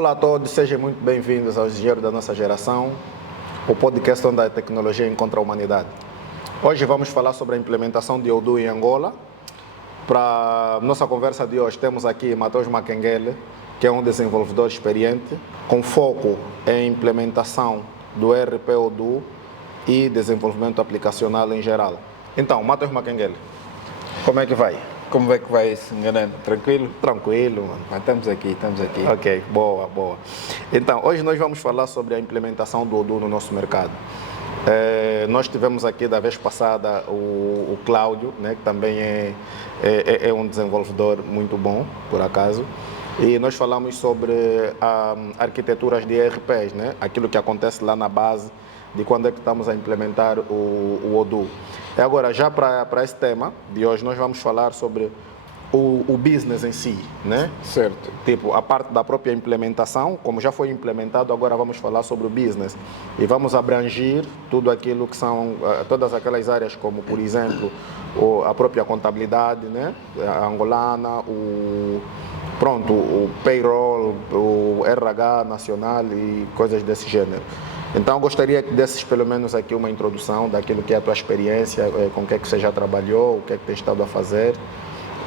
Olá a todos, sejam muito bem-vindos ao Engenheiro da Nossa Geração, o podcast onde a tecnologia encontra a humanidade. Hoje vamos falar sobre a implementação de Odoo em Angola. Para nossa conversa de hoje temos aqui Matheus Makenguele, que é um desenvolvedor experiente, com foco em implementação do ERP Odoo e desenvolvimento aplicacional em geral. Então, Matheus Makenguele, como é que vai? Como é que vai se enganando? Tranquilo? Tranquilo, mano. Estamos aqui. Ok, boa. Então, hoje nós vamos falar sobre a implementação do Odoo no nosso mercado. Nós tivemos aqui da vez passada o Cláudio, né, que também é um desenvolvedor muito bom, por acaso, e nós falamos sobre arquiteturas de ERPs, né, aquilo que acontece lá na base de quando é que estamos a implementar o Odoo. E agora, já para esse tema de hoje, nós vamos falar sobre o business em si, né? Certo. Tipo, a parte da própria implementação, como já foi implementado, agora vamos falar sobre o business. E vamos abranger tudo aquilo que são, todas aquelas áreas, como, por exemplo, a própria contabilidade, né? A angolana, o payroll, o RH nacional e coisas desse gênero. Então, eu gostaria que desses pelo menos aqui uma introdução daquilo que é a tua experiência, com o que é que você já trabalhou, o que é que tem estado a fazer,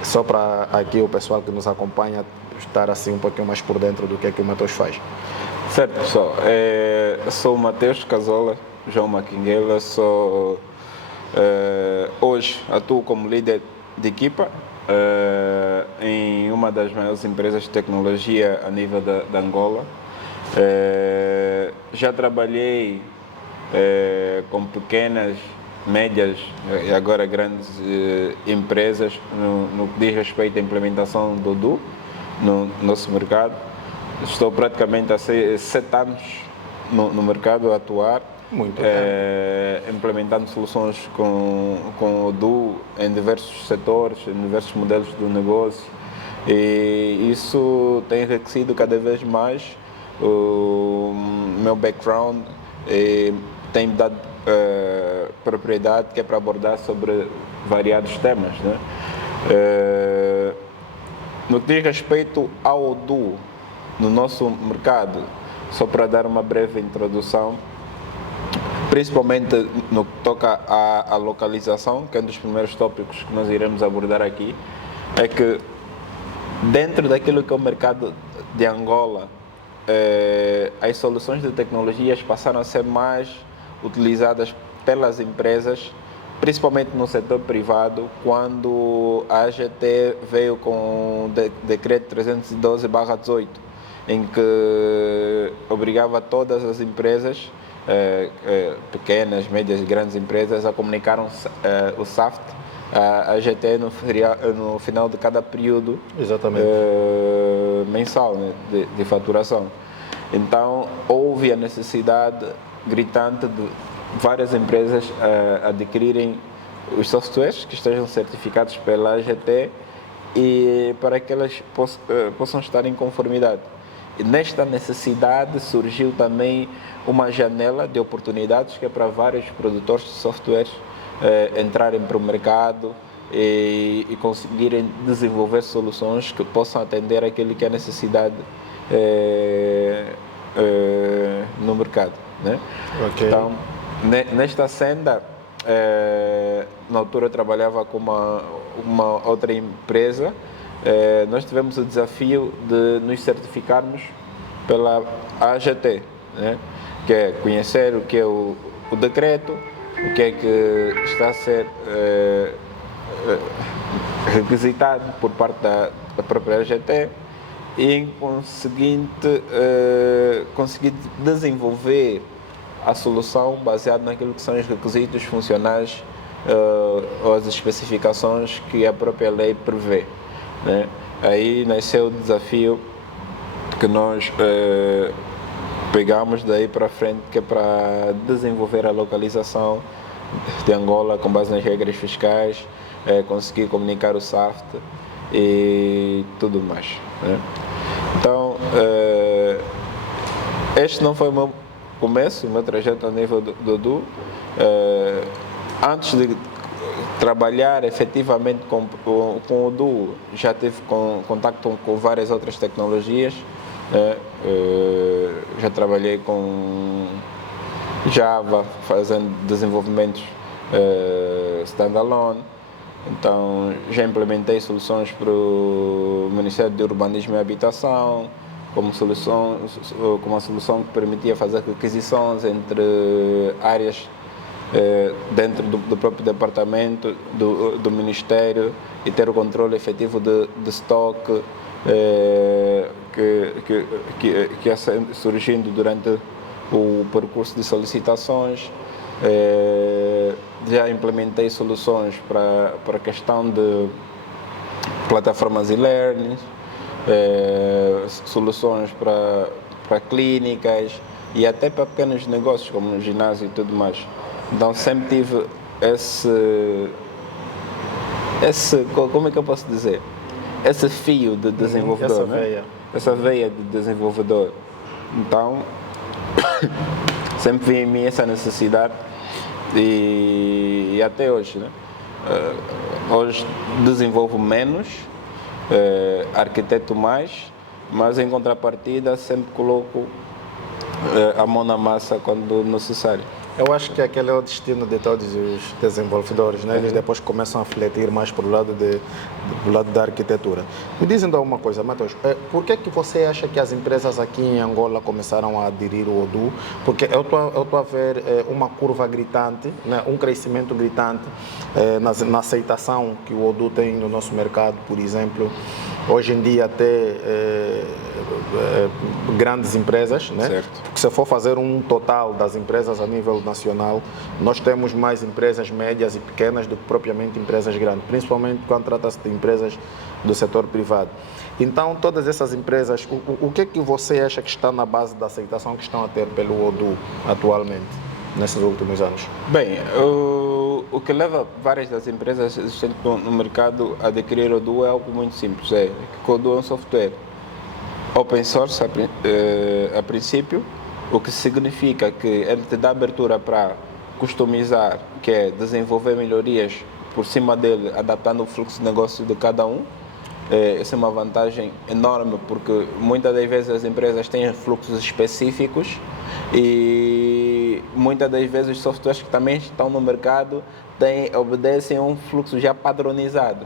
só para aqui o pessoal que nos acompanha estar assim um pouquinho mais por dentro do que é que o Matheus faz. Certo, pessoal. Sou o Matheus Casola, João Makenguele, hoje atuo como líder de equipa em uma das maiores empresas de tecnologia a nível da Angola. Já trabalhei com pequenas, médias e agora grandes empresas no que diz respeito à implementação do Odoo no nosso mercado. Estou praticamente há 7 anos no mercado a atuar, implementando soluções com Odoo em diversos setores, em diversos modelos de negócio, e isso tem enriquecido cada vez mais o meu background e tem me dado propriedade que é para abordar sobre variados temas, né? No que diz respeito ao Odoo no nosso mercado, só para dar uma breve introdução, principalmente no que toca à localização, que é um dos primeiros tópicos que nós iremos abordar aqui, é que dentro daquilo que é o mercado de Angola, as soluções de tecnologias passaram a ser mais utilizadas pelas empresas, principalmente no setor privado, quando a AGT veio com o decreto 312/18, em que obrigava todas as empresas, pequenas, médias e grandes empresas, a comunicar o SAFT a AGT no final de cada período. Exatamente. Mensal, né, de faturação. Então, houve a necessidade gritante de várias empresas adquirirem os softwares que estejam certificados pela AGT e para que elas possam estar em conformidade. E nesta necessidade surgiu também uma janela de oportunidades que é para vários produtores de softwares entrarem para o mercado e conseguirem desenvolver soluções que possam atender aquilo que é a necessidade no mercado, né? Okay. Então, nesta senda, na altura eu trabalhava com uma outra empresa, nós tivemos o desafio de nos certificarmos pela AGT, né? Que é conhecer o que é o decreto, o que é que está a ser requisitado por parte da própria AGT e em conseguinte conseguir desenvolver a solução baseada naquilo que são os requisitos funcionais ou as especificações que a própria lei prevê, né? Aí nasceu o desafio que nós pegamos daí para frente, que é para desenvolver a localização de Angola com base nas regras fiscais, conseguir comunicar o SAFT e tudo mais, né? Então, este não foi o meu começo, o meu trajeto a nível do Odoo. Antes de trabalhar efetivamente com o Odoo, já tive contato com várias outras tecnologias, né? Já trabalhei com Java, fazendo desenvolvimentos standalone. Então, já implementei soluções para o Ministério de Urbanismo e Habitação, como uma solução que permitia fazer aquisições entre áreas dentro do próprio departamento, do Ministério, e ter o controle efetivo de estoque que ia surgindo durante o percurso de solicitações. Já implementei soluções para a questão de plataformas e-learning, soluções para clínicas e até para pequenos negócios como ginásio e tudo mais. Então sempre tive como é que eu posso dizer? Esse fio de desenvolvedor, essa veia de desenvolvedor. Então sempre vi em mim essa necessidade e até hoje, né? Hoje desenvolvo menos, arquiteto mais, mas em contrapartida sempre coloco a mão na massa quando necessário. Eu acho que aquele é o destino de todos os desenvolvedores, né? Eles depois começam a fletir mais para o lado do lado da arquitetura. Me dizem uma coisa, Matheus, por que você acha que as empresas aqui em Angola começaram a aderir ao Odoo? Porque eu estou a ver uma curva gritante, né? Um crescimento gritante na aceitação que o Odoo tem no nosso mercado, por exemplo. Hoje em dia até grandes empresas, né? Certo. Porque se for fazer um total das empresas a nível nacional, nós temos mais empresas médias e pequenas do que propriamente empresas grandes, principalmente quando trata-se de empresas do setor privado. Então, todas essas empresas, o que é que você acha que está na base da aceitação que estão a ter pelo Odoo atualmente, nesses últimos anos? Bem, o que leva várias das empresas existentes no mercado a adquirir o Odoo é algo muito simples, que o Odoo é um software open source a princípio, o que significa que ele te dá abertura para customizar, que é desenvolver melhorias por cima dele, adaptando o fluxo de negócio de cada um. Essa é uma vantagem enorme, porque muitas das vezes as empresas têm fluxos específicos e muitas das vezes os softwares que também estão no mercado obedecem a um fluxo já padronizado.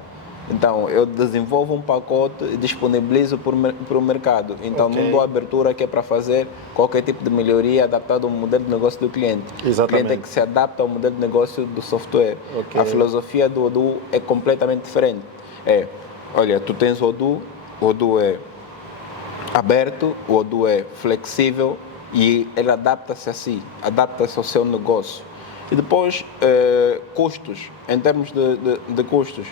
Então, eu desenvolvo um pacote e disponibilizo para o mercado. Então, não dou abertura que é para fazer qualquer tipo de melhoria adaptado ao modelo de negócio do cliente. Exatamente. O cliente é que se adapta ao modelo de negócio do software. A filosofia do Odoo é completamente diferente. Olha, tu tens o Odoo é aberto, o Odoo é flexível e ele adapta-se a si, adapta-se ao seu negócio. E depois, custos, em termos de custos.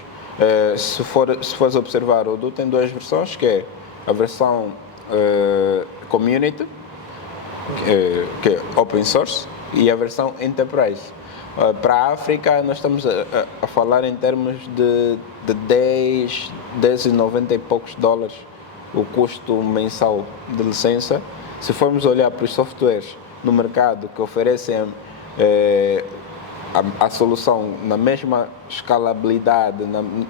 Se fores observar, o Odoo tem duas versões, que é a versão Community, que é Open Source, e a versão Enterprise. Para a África, nós estamos a falar em termos de 10,90 e poucos dólares o custo mensal de licença. Se formos olhar para os softwares no mercado que oferecem a solução na mesma escalabilidade,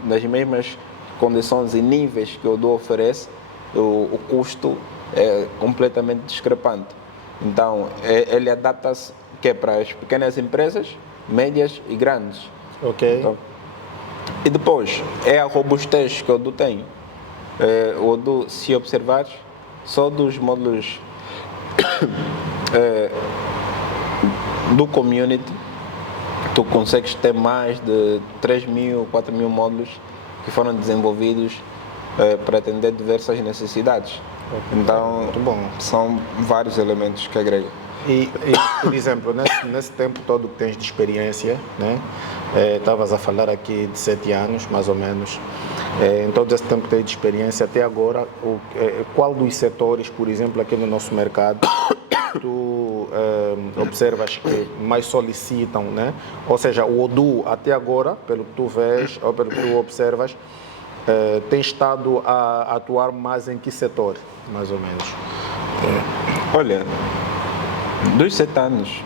nas mesmas condições e níveis que o Odoo oferece, o custo é completamente discrepante. Então, ele adapta-se para as pequenas empresas, médias e grandes. Então, e depois, é a robustez que o Odoo tem. O Odoo, se observares, só dos módulos do Community, tu consegues ter mais de 3.000, 4.000 módulos que foram desenvolvidos para atender diversas necessidades. Então, muito bom. São vários elementos que agregam. E por exemplo, nesse tempo todo que tens de experiência, né? Estavas a falar aqui de 7 anos, mais ou menos. Em todo esse tempo que tens de experiência, até agora, qual dos setores, por exemplo, aqui no nosso mercado, tu observas que mais solicitam, né? Ou seja, o Odoo, até agora, pelo que tu vês, ou pelo que tu observas, tem estado a atuar mais em que setor, mais ou menos? Olha, dos 7 anos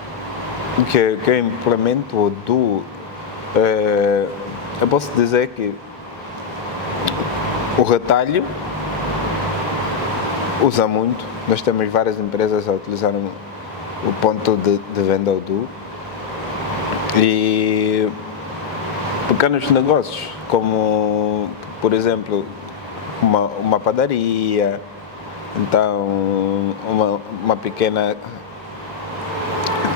que eu implemento o Odoo, eu posso dizer que o retalho Usa muito. Nós temos várias empresas a utilizar o ponto de venda Odoo. E pequenos negócios, como, por exemplo, uma padaria, então uma pequena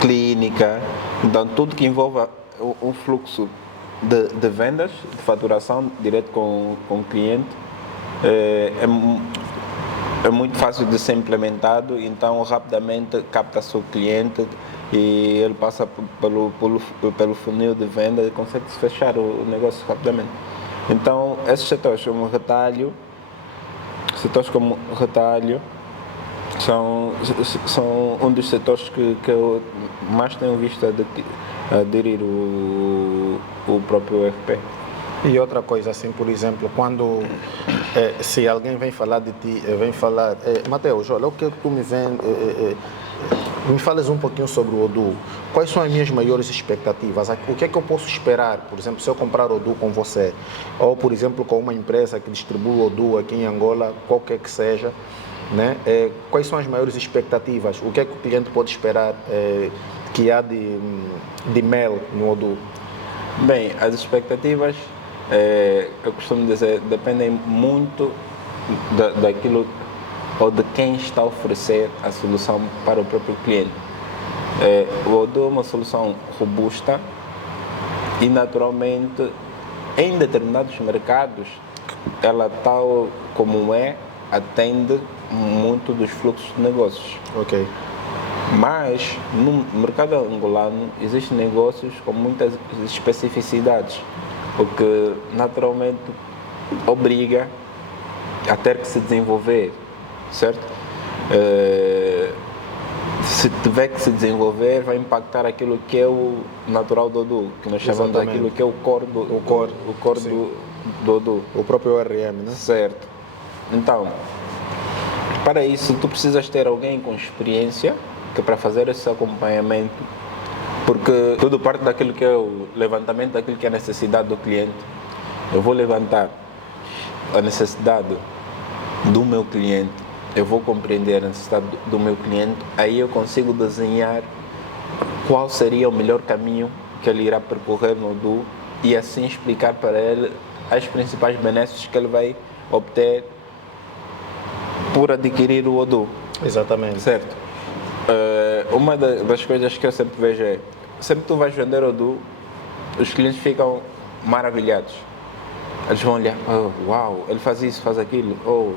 clínica, então tudo que envolva um fluxo de vendas, de faturação direto com o cliente, é muito fácil de ser implementado, então rapidamente capta-se o cliente e ele passa pelo funil de venda e consegue fechar o negócio rapidamente. Então, esses setores como retalho, são um dos setores que eu mais tenho visto aderir o próprio ERP. E outra coisa, assim, por exemplo, quando se alguém vem falar de ti, vem falar, Mateus, olha, o que tu me vem, me falas um pouquinho sobre o Odoo. Quais são as minhas maiores expectativas? O que é que eu posso esperar, por exemplo, se eu comprar o Odoo com você? Ou, por exemplo, com uma empresa que distribui o Odoo aqui em Angola, qualquer que seja, né? Quais são as maiores expectativas? O que é que o cliente pode esperar que há de mel no Odoo? Bem, as expectativas, eu costumo dizer, dependem muito daquilo ou de quem está a oferecer a solução para o próprio cliente. O Odoo é uma solução robusta e, naturalmente, em determinados mercados, ela tal como atende muito dos fluxos de negócios. Ok. Mas no mercado angolano existem negócios com muitas especificidades, o que naturalmente obriga a ter que se desenvolver, certo? Se tiver que se desenvolver, vai impactar aquilo que é o natural do Odoo, que nós chamamos daquilo que é o core do Odoo. O próprio ORM, né? Certo. Então, para isso, tu precisas ter alguém com experiência que para fazer esse acompanhamento, porque tudo parte daquilo que é o levantamento daquilo que é a necessidade do cliente. Eu vou levantar a necessidade do meu cliente, eu vou compreender a necessidade do meu cliente, aí eu consigo desenhar qual seria o melhor caminho que ele irá percorrer no Odoo e assim explicar para ele as principais benesses que ele vai obter por adquirir o Odoo. Exatamente. Certo. Uma das coisas que eu sempre vejo é, sempre que tu vais vender Odoo, os clientes ficam maravilhados. Eles vão olhar, oh, uau, ele faz isso, faz aquilo, oh.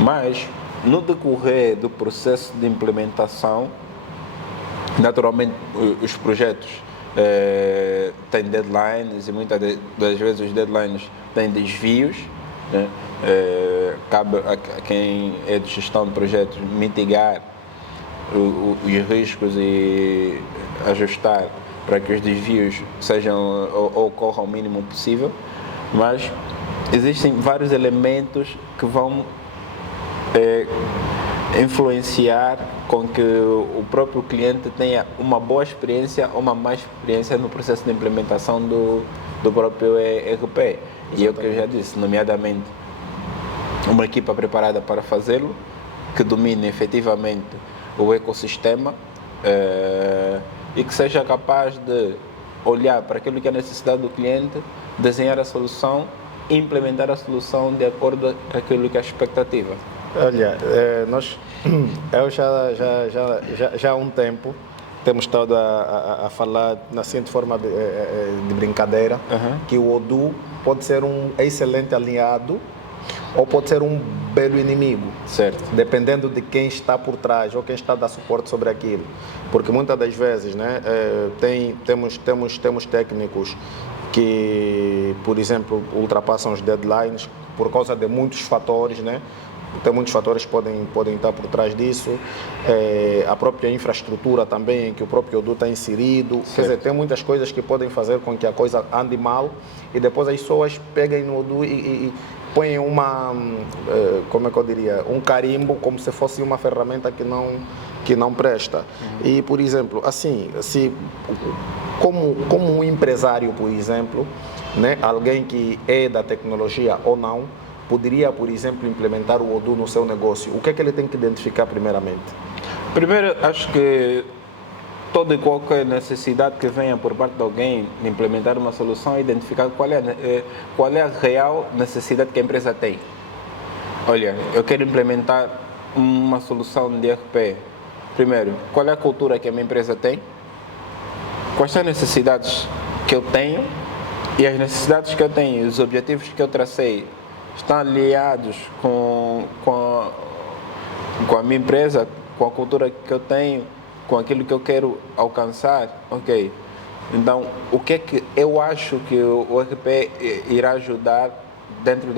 Mas, no decorrer do processo de implementação, naturalmente os projetos têm deadlines e muitas das vezes os deadlines têm desvios, né? Cabe a quem é de gestão de projetos mitigar os riscos e ajustar para que os desvios ocorram o mínimo possível, mas existem vários elementos que vão influenciar com que o próprio cliente tenha uma boa experiência ou uma má experiência no processo de implementação do próprio ERP. E é o que eu já disse, nomeadamente uma equipa preparada para fazê-lo, que domine efetivamente o ecossistema e que seja capaz de olhar para aquilo que é a necessidade do cliente, desenhar a solução e implementar a solução de acordo com aquilo que é a expectativa. Olha, eu já há um tempo temos estado a falar assim de forma de brincadeira, que o Odoo pode ser um excelente aliado ou pode ser um belo inimigo, certo? Dependendo de quem está por trás ou quem está a dar suporte sobre aquilo, porque muitas das vezes, né, temos técnicos que, por exemplo, ultrapassam os deadlines por causa de muitos fatores, né? Tem muitos fatores que podem estar por trás disso, a própria infraestrutura também em que o próprio Odoo está inserido, certo. Quer dizer, tem muitas coisas que podem fazer com que a coisa ande mal e depois as pessoas peguem no Odoo e põem como é que eu diria, um carimbo como se fosse uma ferramenta que não presta. E, por exemplo, assim, como um empresário, por exemplo, né, alguém que é da tecnologia ou não, poderia, por exemplo, implementar o Odoo no seu negócio, o que é que ele tem que identificar primeiramente? Primeiro, acho que toda e qualquer necessidade que venha por parte de alguém de implementar uma solução, identificar qual é a real necessidade que a empresa tem. Olha, eu quero implementar uma solução de ERP. Primeiro, qual é a cultura que a minha empresa tem? Quais são as necessidades que eu tenho? E as necessidades que eu tenho, os objetivos que eu tracei, estão alinhados com a minha empresa, com a cultura que eu tenho, com aquilo que eu quero alcançar? Ok. Então, o que é que eu acho que o ERP irá ajudar dentro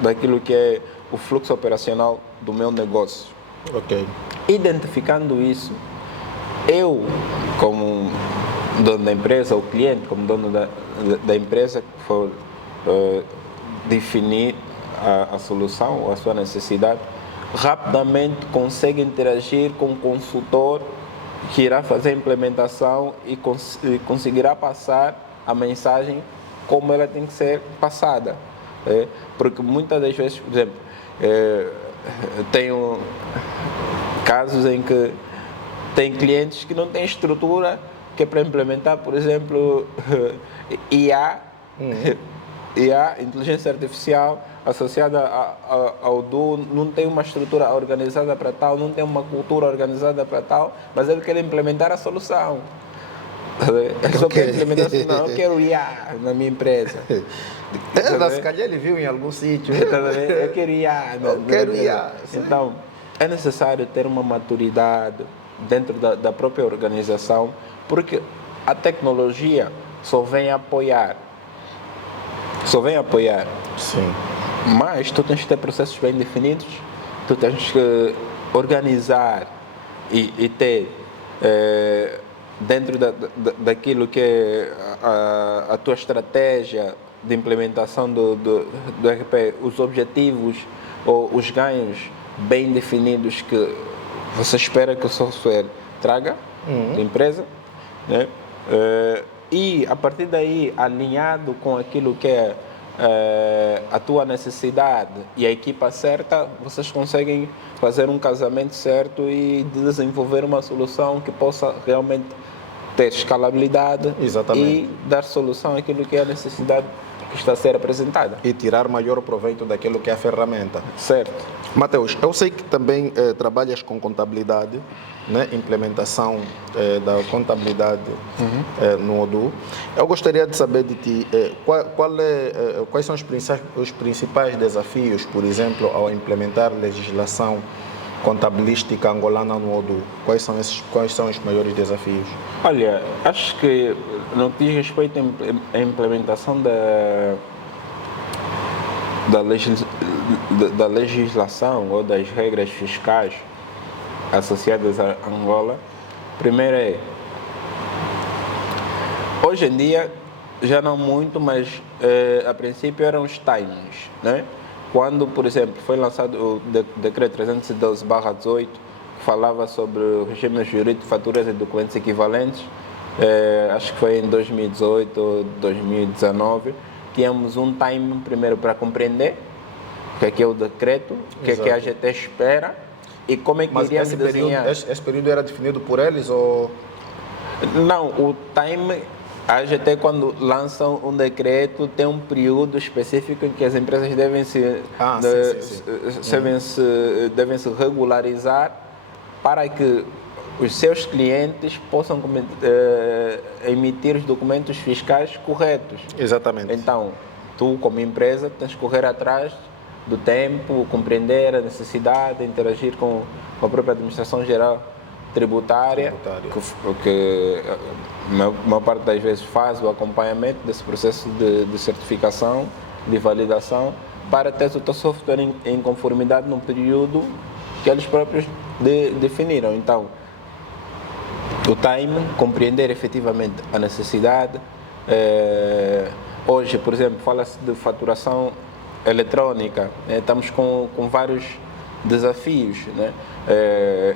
daquilo que é o fluxo operacional do meu negócio? Ok. Identificando isso, eu, como dono da empresa, o cliente, como dono da empresa, que for definir a solução ou a sua necessidade, rapidamente consegue interagir com o consultor que irá fazer a implementação e conseguirá passar a mensagem como ela tem que ser passada. Porque muitas das vezes, por exemplo, tenho casos em que tem clientes que não têm estrutura que é para implementar, por exemplo, IA, inteligência artificial, associada ao Odoo, não tem uma estrutura organizada para tal, não tem uma cultura organizada para tal, mas ele quer implementar a solução. Ele só quer implementar a solução. Não, eu quero IA na minha empresa. Se calhar ele viu em algum sítio. Eu quero IA. Eu quero IA. Então, é necessário ter uma maturidade dentro da própria organização, porque a tecnologia só vem apoiar. Sim. Mas tu tens que ter processos bem definidos, tu tens que organizar e ter dentro daquilo que é a tua estratégia de implementação do RP, os objetivos ou os ganhos bem definidos que você espera que o software traga da empresa, né? E a partir daí, alinhado com aquilo que é a tua necessidade e a equipa certa, vocês conseguem fazer um casamento certo e desenvolver uma solução que possa realmente ter escalabilidade. Exatamente. E dar solução àquilo que é a necessidade que está a ser apresentada. E tirar maior proveito daquilo que é a ferramenta. Certo. Mateus, eu sei que também trabalhas com contabilidade, né? Implementação da contabilidade no Odoo. Eu gostaria de saber de ti quais são os principais desafios, por exemplo, ao implementar legislação contabilística angolana no Odoo. Quais são os maiores desafios? Olha, acho que no que diz respeito à implementação da legislação ou das regras fiscais associadas a Angola, primeiro hoje em dia já não muito, mas a princípio eram os timings, né? Quando, por exemplo, foi lançado o decreto 312/18, que falava sobre o regime jurídico de faturas e documentos equivalentes, acho que foi em 2018 ou 2019, tínhamos um time primeiro para compreender o que é o decreto, o que é que a AGT espera e como é que iríamos desenhar. Esse período era definido por eles ou... Não, o time, a AGT quando lança um decreto tem um período específico em que as empresas devem se regularizar para que os seus clientes possam emitir os documentos fiscais corretos. Exatamente. Então, tu como empresa tens que correr atrás do tempo, compreender a necessidade, interagir com a própria administração geral tributária. Que a maior parte das vezes faz o acompanhamento desse processo de certificação, de validação, para ter o teu software em conformidade no período que eles próprios definiram. Então, o time, compreender efetivamente a necessidade. Hoje, por exemplo, fala-se de faturação eletrônica, né? Estamos com vários desafios, né?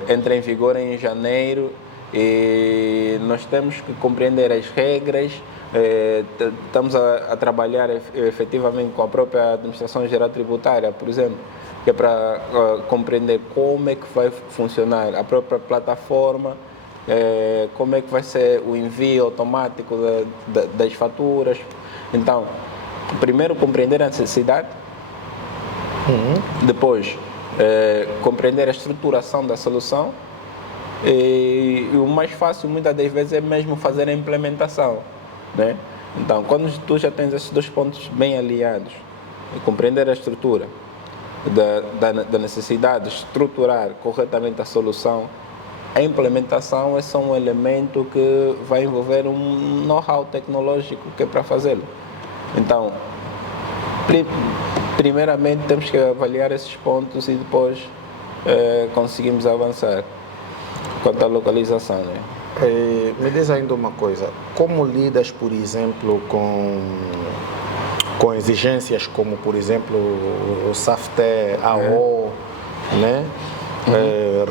Entra em vigor em janeiro e nós temos que compreender as regras Estamos a trabalhar efetivamente com a própria Administração Geral Tributária, por exemplo, que é para compreender como é que vai funcionar a própria plataforma, como é que vai ser o envio automático das faturas. Então, primeiro compreender a necessidade, depois compreender a estruturação da solução e o mais fácil muitas das vezes é mesmo fazer a implementação, né? Então, quando tu já tens esses dois pontos bem alinhados, compreender a estrutura da necessidade de estruturar corretamente a solução, a implementação é só um elemento que vai envolver um know-how tecnológico que é para fazê-lo. Então, primeiramente temos que avaliar esses pontos e depois conseguimos avançar quanto à localização, né? Me diz ainda uma coisa, como lidas, por exemplo, com exigências como, por exemplo, o SAFTE, AO, né?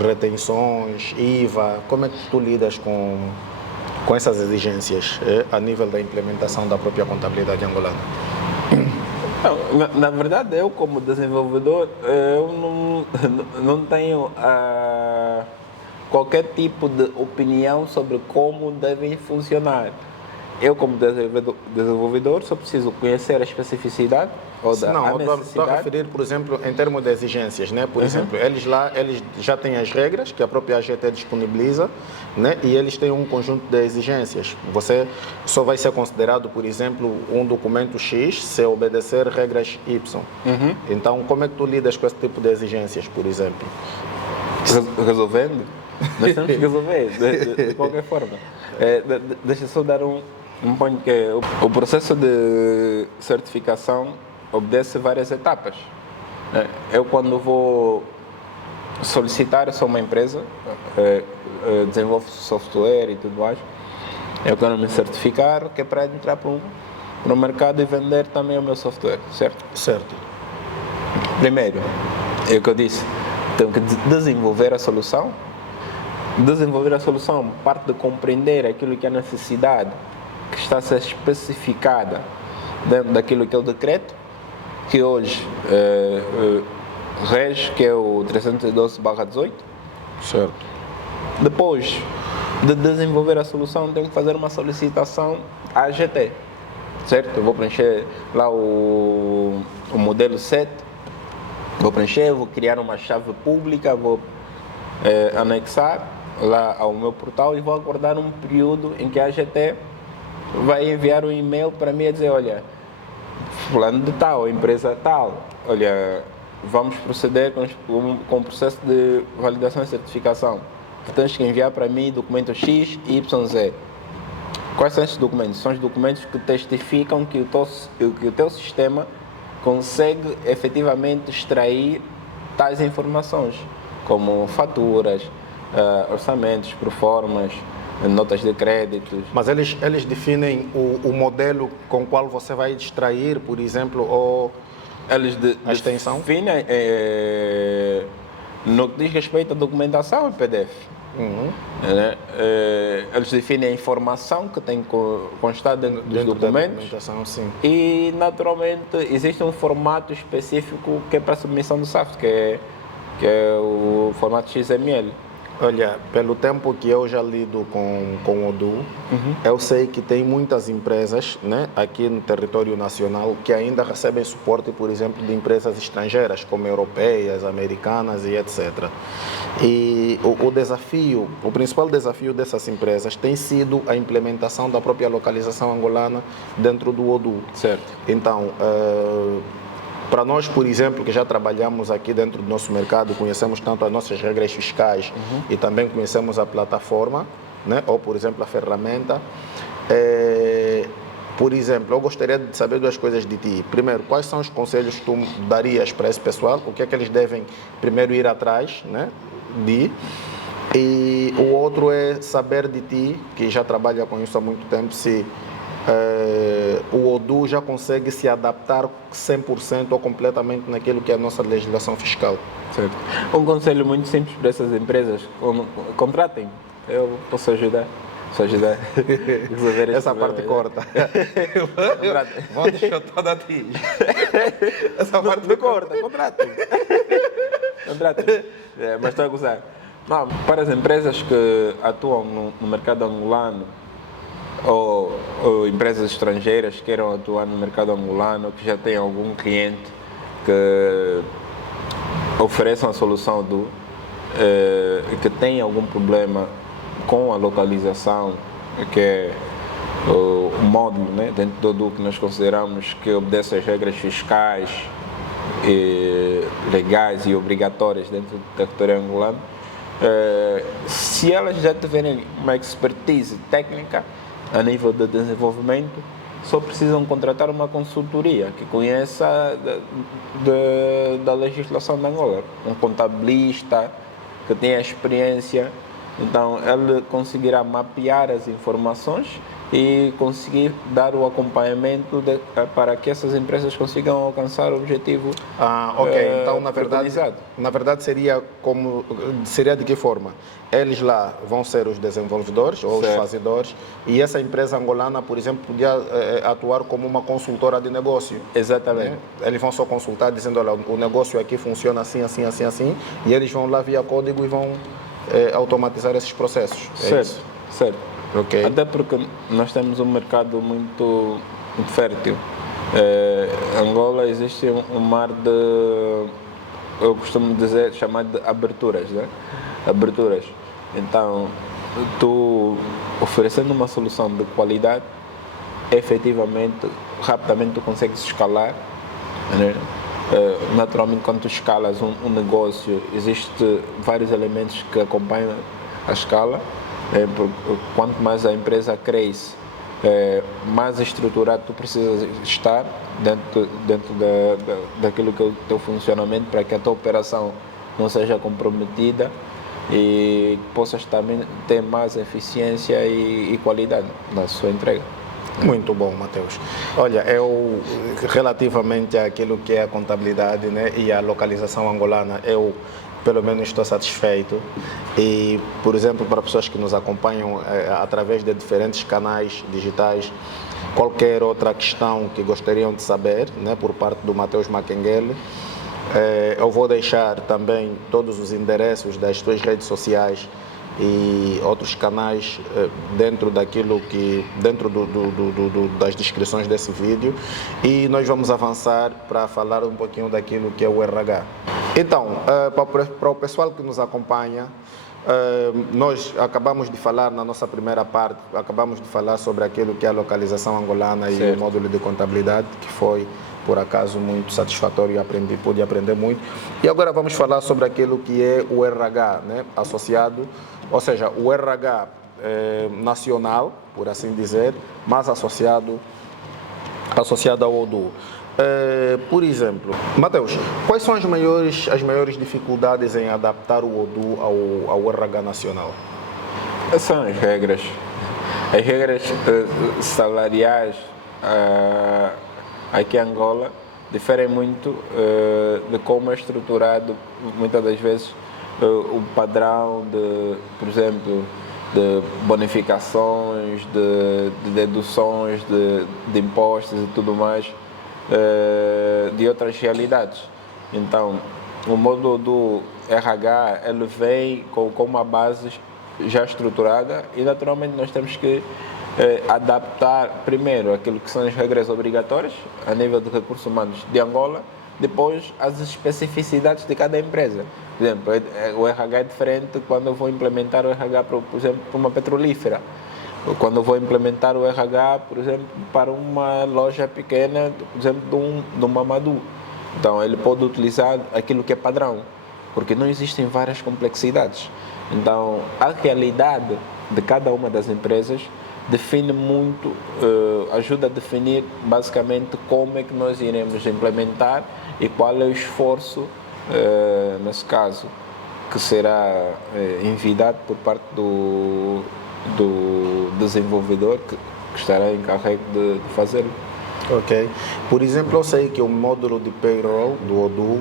Retenções, IVA, como é que tu lidas com essas exigências a nível da implementação da própria contabilidade angolana? Na verdade, eu como desenvolvedor, eu não tenho qualquer tipo de opinião sobre como devem funcionar. Eu, como desenvolvedor, só preciso conhecer a especificidade ou a necessidade. Estou a referir, por exemplo, em termos de exigências, né? Por exemplo, eles já têm as regras que a própria AGT disponibiliza, né? E eles têm um conjunto de exigências. Você só vai ser considerado, por exemplo, um documento X se obedecer regras Y. Então, como é que tu lidas com esse tipo de exigências, por exemplo? Resolvendo? Nós temos que resolver, de qualquer forma. Deixa eu só dar um ponto que o processo de certificação obedece várias etapas. Eu, quando vou solicitar, eu sou uma empresa, desenvolvo software e tudo mais, eu quero me certificar, que é para entrar para o mercado e vender também o meu software, certo? Certo. Primeiro, é o que eu disse, tenho que desenvolver a solução. Desenvolver a solução parte de compreender aquilo que é a necessidade que está a ser especificada dentro daquilo que é o decreto, que hoje rege, que é o 312/18. Certo. Depois de desenvolver a solução, tenho que fazer uma solicitação à AGT, certo? Eu vou preencher lá o modelo 7, vou preencher, vou criar uma chave pública, vou anexar lá ao meu portal e vou aguardar um período em que a AGT vai enviar um e-mail para mim a dizer, olha, fulano de tal, empresa tal, olha, vamos proceder com o processo de validação e certificação. Tens que enviar para mim documento X, Y, Z. Quais são esses documentos? São os documentos que testificam que o teu sistema consegue efetivamente extrair tais informações, como faturas, orçamentos, proformas, notas de créditos. Mas eles definem o modelo com o qual você vai extrair, por exemplo, ou a extensão? Definem, no que diz respeito à documentação em PDF. Eles definem a informação que tem constado dentro dos documentos. Sim. E, naturalmente, existe um formato específico que é para submissão do SAFT, que é o formato XML. Olha, pelo tempo que eu já lido com o Odoo, eu sei que tem muitas empresas, né, aqui no território nacional que ainda recebem suporte, por exemplo, de empresas estrangeiras, como europeias, americanas e etc. E o principal desafio dessas empresas tem sido a implementação da própria localização angolana dentro do Odoo. Certo. Então, para nós, por exemplo, que já trabalhamos aqui dentro do nosso mercado, conhecemos tanto as nossas regras fiscais e também conhecemos a plataforma, né? Ou, por exemplo, a ferramenta. Por exemplo, eu gostaria de saber duas coisas de ti. Primeiro, quais são os conselhos que tu darias para esse pessoal? O que é que eles devem primeiro ir atrás, né? E o outro é saber de ti, que já trabalha com isso há muito tempo, se o Odoo já consegue se adaptar 100% ou completamente naquilo que é a nossa legislação fiscal. Certo. Um conselho muito simples para essas empresas, contratem, eu posso ajudar. só ajudar a resolver esse Essa parte problema. corta. Contrata. Vou deixar toda a ti. Essa parte Não corta, contrata. Contrata. Mas estou a gozar. Não, para as empresas que atuam no mercado angolano ou empresas estrangeiras que queiram atuar no mercado angolano, que já têm algum cliente que ofereçam a solução que tem algum problema com a localização, que é o módulo, né, dentro do Odoo que nós consideramos que obedece às regras fiscais, legais e obrigatórias dentro do território angolano. Se elas já tiverem uma expertise técnica a nível de desenvolvimento, só precisam contratar uma consultoria que conheça da legislação de Angola, um contabilista que tenha experiência. Então ele conseguirá mapear as informações e conseguir dar o acompanhamento para que essas empresas consigam alcançar o objetivo. Ok. Então, preconizado. na verdade seria de que forma? Eles lá vão ser os desenvolvedores ou Certo. os fazedores e essa empresa angolana, por exemplo, podia atuar como uma consultora de negócio. Exatamente. Né? Eles vão só consultar dizendo, olha, o negócio aqui funciona assim, assim, assim, assim, e eles vão lá via código e vão automatizar esses processos. Certo, certo. Ok. Até porque nós temos um mercado muito fértil. Angola existe um mar de, eu costumo dizer, chamar de aberturas, né? Aberturas. Então, tu oferecendo uma solução de qualidade, efetivamente, rapidamente tu consegues escalar, né? Naturalmente, quando tu escalas um negócio, existem vários elementos que acompanham a escala. Quanto mais a empresa cresce, mais estruturado tu precisas estar dentro daquilo que é o teu funcionamento para que a tua operação não seja comprometida e possas também ter mais eficiência e qualidade na sua entrega. Muito bom, Mateus. Olha, eu, relativamente àquilo que é a contabilidade, né, e a localização angolana, eu, pelo menos, estou satisfeito. E, por exemplo, para pessoas que nos acompanham através de diferentes canais digitais, qualquer outra questão que gostariam de saber, né, por parte do Mateus Maquenguele, eu vou deixar também todos os endereços das suas redes sociais e outros canais dentro das descrições desse vídeo, e nós vamos avançar para falar um pouquinho daquilo que é o RH. Então, para o pessoal que nos acompanha, nós acabamos de falar na nossa primeira parte, acabamos de falar sobre aquilo que é a localização angolana. Certo. E o módulo de contabilidade, que foi, por acaso, muito satisfatório e pude aprender muito. E agora vamos falar sobre aquilo que é o RH, né, associado, ou seja, o RH nacional, por assim dizer, mas associado ao Odoo. Por exemplo, Mateus, quais são as maiores dificuldades em adaptar o Odoo ao RH nacional? São as regras. As regras salariais aqui em Angola diferem muito de como é estruturado, muitas das vezes, o padrão por exemplo, de bonificações, de deduções, de impostos e tudo mais, de outras realidades. Então, o módulo do RH, ele vem com uma base já estruturada e, naturalmente, nós temos que adaptar primeiro aquilo que são as regras obrigatórias a nível de recursos humanos de Angola, depois as especificidades de cada empresa. Por exemplo, o RH é diferente quando eu vou implementar o RH, por exemplo, para uma petrolífera. Quando eu vou implementar o RH, por exemplo, para uma loja pequena, por exemplo, de um Mamadou. Então, ele pode utilizar aquilo que é padrão, porque não existem várias complexidades. Então, a realidade de cada uma das empresas define muito, ajuda a definir basicamente como é que nós iremos implementar e qual é o esforço, nesse caso, que será envidado por parte do desenvolvedor que estará encarregue de fazê-lo. Ok. Por exemplo, eu sei que o módulo de payroll do Odoo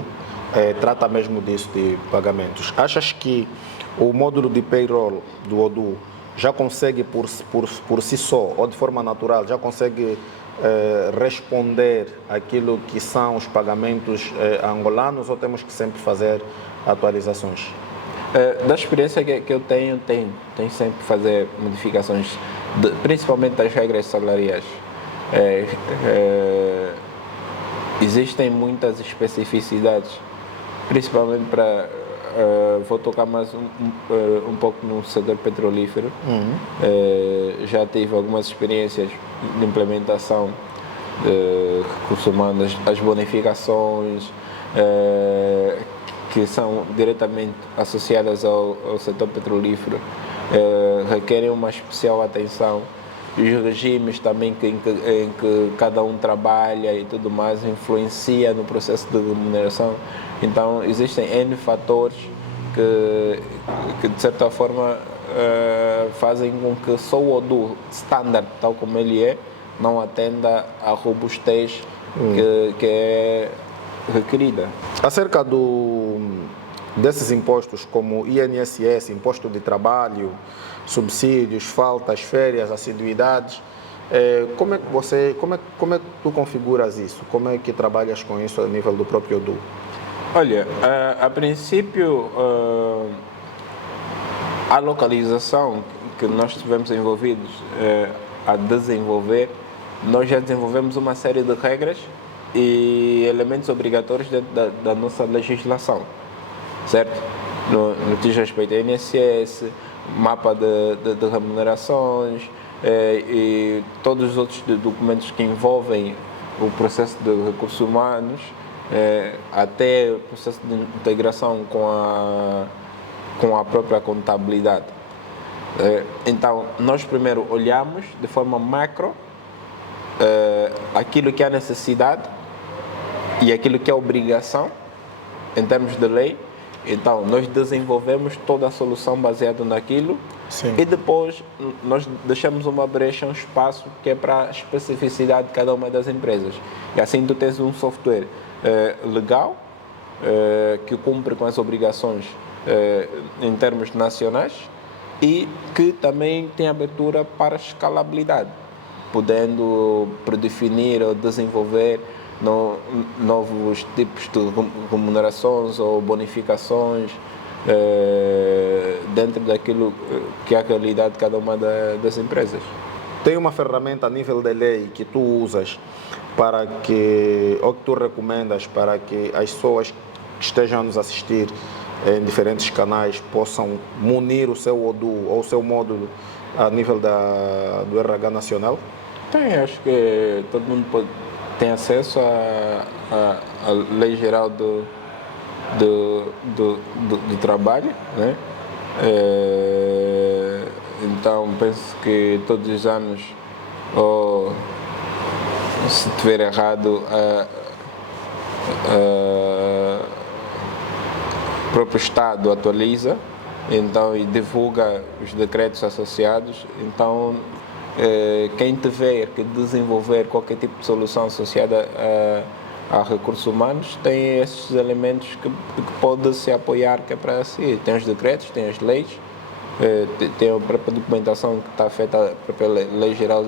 trata mesmo disso, de pagamentos. Achas que o módulo de payroll do Odoo já consegue por si só, ou de forma natural, já consegue responder aquilo que são os pagamentos angolanos, ou temos que sempre fazer atualizações? Da experiência que eu tenho sempre que fazer modificações, principalmente das regras salariais. Existem muitas especificidades, principalmente para... vou tocar mais um pouco no setor petrolífero. Já tive algumas experiências de implementação de recursos humanos, as bonificações, que são diretamente associadas ao setor petrolífero, requerem uma especial atenção. Os regimes também em que cada um trabalha e tudo mais influencia no processo de remuneração. Então, existem N fatores que de certa forma, fazem com que só o ODU standard, tal como ele é, não atenda à robustez que é requerida. Acerca desses impostos, como INSS, imposto de trabalho, subsídios, faltas, férias, assiduidades, como é que tu configuras isso? Como é que trabalhas com isso a nível do próprio ODU? Olha, a princípio, a localização que nós estivemos envolvidos a desenvolver, nós já desenvolvemos uma série de regras e elementos obrigatórios dentro da nossa legislação, certo? No que diz respeito ao INSS, mapa de remunerações e todos os outros documentos que envolvem o processo de recursos humanos, até o processo de integração com a própria contabilidade. Então, nós primeiro olhamos de forma macro aquilo que é necessidade e aquilo que é obrigação em termos de lei. Então, nós desenvolvemos toda a solução baseada naquilo. Sim. E depois nós deixamos uma brecha, um espaço que é para a especificidade de cada uma das empresas. E assim tu tens um software legal, que cumpre com as obrigações em termos nacionais e que também tem abertura para escalabilidade, podendo predefinir ou desenvolver novos tipos de remunerações ou bonificações dentro daquilo que é a realidade de cada uma das empresas. Tem uma ferramenta a nível de lei que tu usas ou que tu recomendas para que as pessoas que estejam a nos assistir em diferentes canais possam munir o seu ODU ou o seu módulo a nível do RH nacional? Tem, acho que todo mundo tem acesso à Lei Geral do Trabalho, né? Então, penso que todos os anos, ou se estiver errado, o próprio Estado atualiza, então, e divulga os decretos associados. Então, quem tiver que desenvolver qualquer tipo de solução associada a recursos humanos tem esses elementos que pode se apoiar, que é para si. Tem os decretos, tem as leis, tem a própria documentação que está feita pela Lei Geral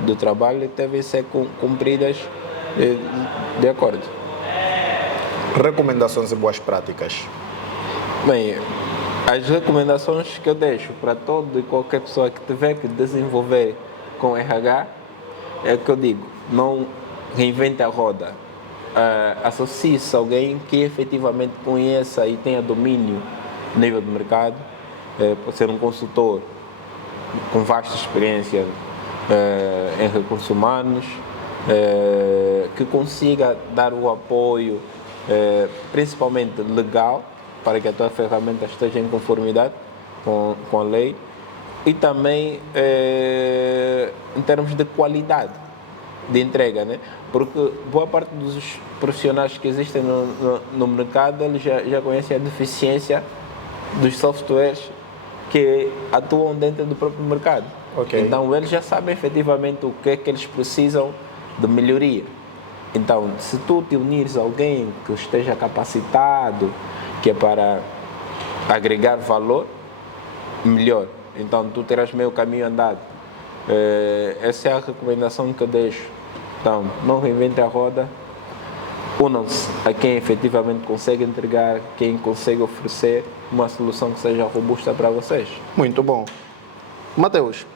do Trabalho e devem ser cumpridas de acordo. Recomendações e boas práticas. Bem, as recomendações que eu deixo para todo e qualquer pessoa que tiver que desenvolver com RH é que eu digo: não reinvente a roda. Associe-se a alguém que efetivamente conheça e tenha domínio no nível do mercado. Pode ser um consultor com vasta experiência em recursos humanos, que consiga dar o apoio, principalmente legal, para que a tua ferramenta esteja em conformidade com a lei, e também em termos de qualidade de entrega, né? Porque boa parte dos profissionais que existem no mercado, eles já conhecem a deficiência dos softwares que atuam dentro do próprio mercado. Okay. Então, eles já sabem efetivamente o que é que eles precisam de melhoria. Então, se tu te unires a alguém que esteja capacitado, que é para agregar valor, melhor. então tu terás meio caminho andado. Essa é a recomendação que eu deixo. Então, não reinvente a roda, unam-se a quem efetivamente consegue entregar, quem consegue oferecer uma solução que seja robusta para vocês. Muito bom. Mateus,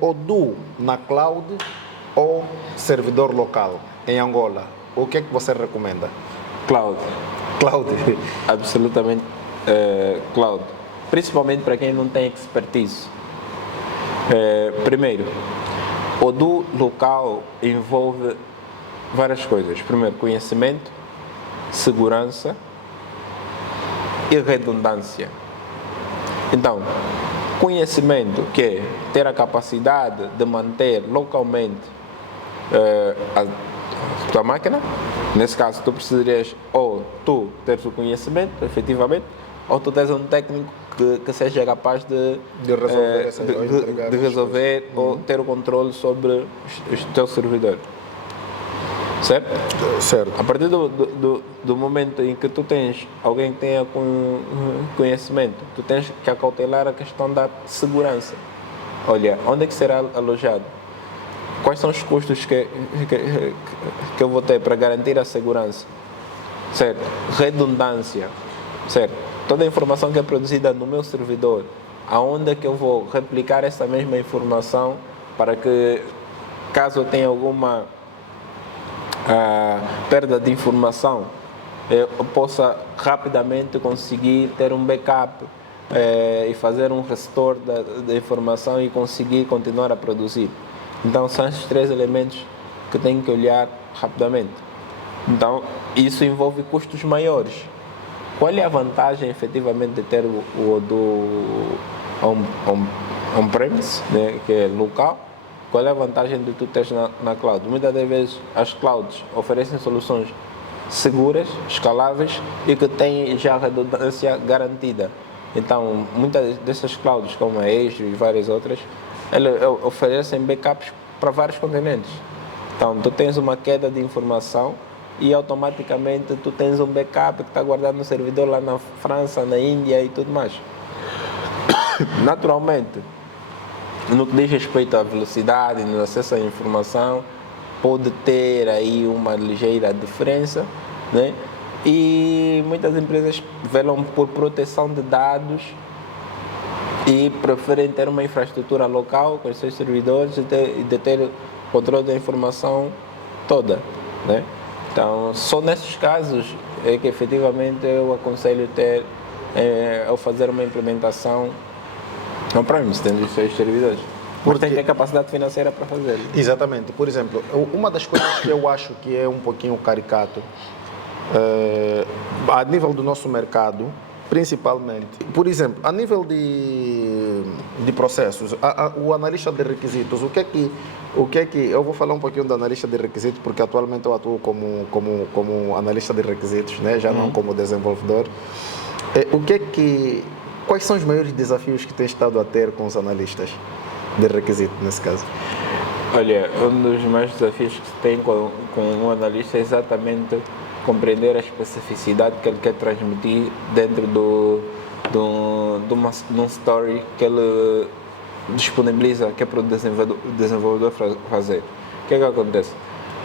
Odoo na cloud ou servidor local em Angola? O que é que você recomenda? Cloud. Cloud. Absolutamente cloud. Principalmente para quem não tem expertise. Primeiro, Odoo local envolve várias coisas. Primeiro, conhecimento, segurança e redundância. Então, conhecimento, que é ter a capacidade de manter localmente a tua máquina. Nesse caso, tu precisarias ou tu teres o conhecimento, efetivamente, ou tu tens um técnico que seja capaz de resolver ou ter o controle sobre o teu servidor. Certo? Certo. A partir do momento em que tu tens alguém que tenha conhecimento, tu tens que acautelar a questão da segurança. Olha, onde é que será alojado? Quais são os custos que eu vou ter para garantir a segurança? Certo? Redundância. Certo? Toda a informação que é produzida no meu servidor, aonde é que eu vou replicar essa mesma informação para que, caso eu tenha alguma perda de informação, eu possa rapidamente conseguir ter um backup e fazer um restore da informação e conseguir continuar a produzir. Então, são esses três elementos que tenho que olhar rapidamente. Então, isso envolve custos maiores. Qual é a vantagem, efetivamente, de ter o Odoo on-premise, né, que é local? Qual é a vantagem de tu teres na cloud? Muitas das vezes, as clouds oferecem soluções seguras, escaláveis e que têm já a redundância garantida. Então, muitas dessas clouds, como a Azure e várias outras, elas oferecem backups para vários continentes. Então, tu tens uma queda de informação e automaticamente tu tens um backup que está guardado no servidor lá na França, na Índia e tudo mais. Naturalmente, no que diz respeito à velocidade, no acesso à informação, pode ter aí uma ligeira diferença, né? E muitas empresas velam por proteção de dados e preferem ter uma infraestrutura local com os seus servidores e de ter controle da informação toda, né? Então, só nesses casos é que efetivamente eu aconselho ao fazer uma implementação on-premise, tendo os seus servidores. Porque tem que ter capacidade financeira para fazer. Exatamente. Por exemplo, uma das coisas que eu acho que é um pouquinho caricato, a nível do nosso mercado, principalmente, por exemplo, a nível de processos, o analista de requisitos, o que é que eu vou falar um pouquinho do analista de requisitos, porque atualmente eu atuo como analista de requisitos, né? Já não como desenvolvedor. Quais são os maiores desafios que tem estado a ter com os analistas de requisito, nesse caso? Olha, um dos maiores desafios que se tem com um analista é exatamente compreender a especificidade que ele quer transmitir dentro de um story que ele disponibiliza, que é para o desenvolvedor fazer. O que é que acontece?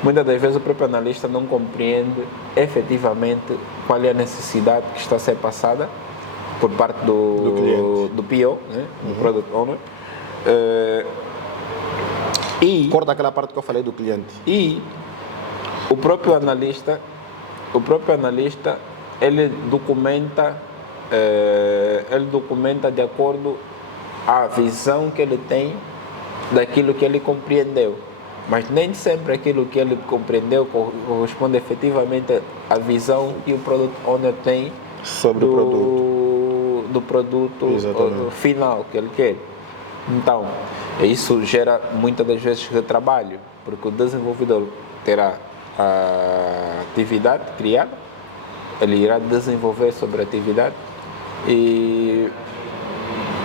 Muitas das vezes o próprio analista não compreende efetivamente qual é a necessidade que está a ser passada por parte do PO, né? Do Product Owner. Corta aquela parte que eu falei do cliente. E o próprio analista, ele documenta de acordo à visão que ele tem daquilo que ele compreendeu. Mas nem sempre aquilo que ele compreendeu corresponde efetivamente à visão que o Product Owner tem sobre do produto final que ele quer. Então, isso gera muitas das vezes retrabalho, porque o desenvolvedor terá a atividade criada, ele irá desenvolver sobre a atividade e